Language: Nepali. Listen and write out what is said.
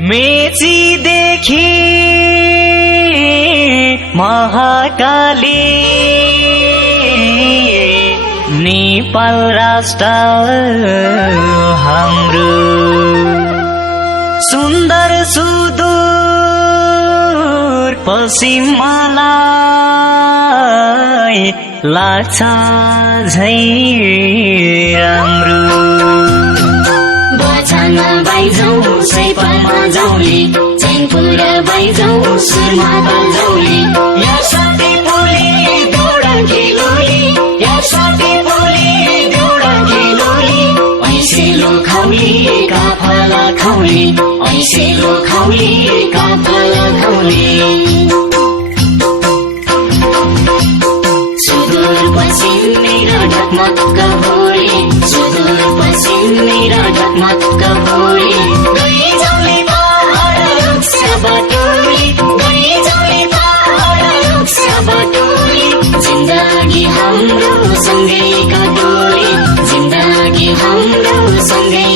मेचीदेखि महाकाली नेपाल राष्ट्र हाम्रो सुन्दर सुदूर पश्चिमलाई लाग्छ झै राम्रो बचाना बाइजाऊ सैपामा जाउली चैनपुर बाइजाऊ सुरमा बाजाउली या साथी बोली दौडा खेलोली या साथी बोली दौडा खेलोली ऐसेलो खाउली काफला खाउली ऐसेलो खाउली काफला खाउली सुदूर पश्चिम मेरा ढकमक्क भोली सुदूर पश्चिम मेरा ढकमक्क भोली गई जाउने पहाड रुक्ष बटोली गई जाउने पहाड रुक्ष बटोली जिन्दगी हाम्रो सँगै कटोली जिन्दगी हाम्रो सँगै